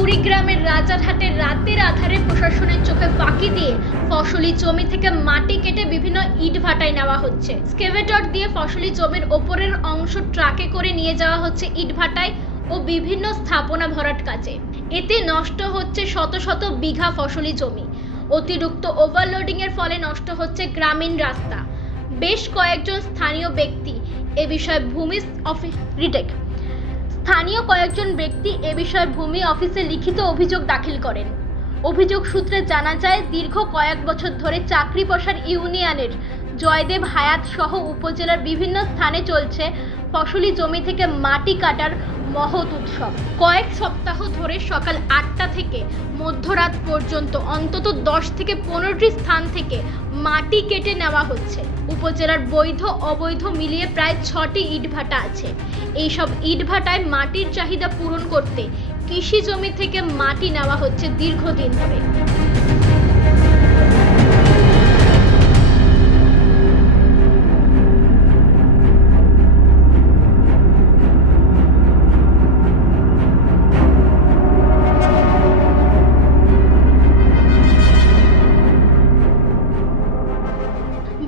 ঝাড়গ্রামের রাজারহাটের রাতের আধারে প্রশাসনের চোখে ফাঁকি দিয়ে ফসলি জমি থেকে মাটি কেটে বিভিন্ন ইট ভাটায় নেওয়া হচ্ছে। স্কেভেটর দিয়ে ফসলি জমির ওপরের অংশ ট্রাকে করে নিয়ে যাওয়া হচ্ছে ইট ভাটায় ও বিভিন্ন স্থাপনা ভরাট কাজে। এতে নষ্ট হচ্ছে শত শত বিঘা ফসলি জমি। অতিরিক্ত ওভারলোডিং এর ফলে নষ্ট হচ্ছে গ্রামীণ রাস্তা। বেশ কয়েকজন স্থানীয় ব্যক্তি এ বিষয়ে ভূমি অফিস রিটেক স্থানীয় কয়েকজন ব্যক্তি এ বিষয়ে ভূমি অফিসে লিখিত অভিযোগ দাখিল করেন। অভিযোগ সূত্রে জানা যায়, দীর্ঘ কয়েক বছর ধরে চাকরি প্রসার ইউনিয়নের জয়দেব হায়াত সহ উপজেলার বিভিন্ন স্থানে চলছে ফসলি জমি থেকে মাটি কাটার মহৎ উৎসব। কয়েক সপ্তাহ ধরে সকাল আটটা থেকে মধ্যরাত পর্যন্ত অন্তত দশ থেকে পনেরোটি স্থান থেকে মাটি কেটে নেওয়া হচ্ছে। উপজেলার বৈধ, অবৈধ মিলিয়ে প্রায় ছটি ইটভাটা আছে। এইসব ইটভাটায় মাটির চাহিদা পূরণ করতে কৃষি জমি থেকে মাটি নেওয়া হচ্ছে দীর্ঘদিন ধরে।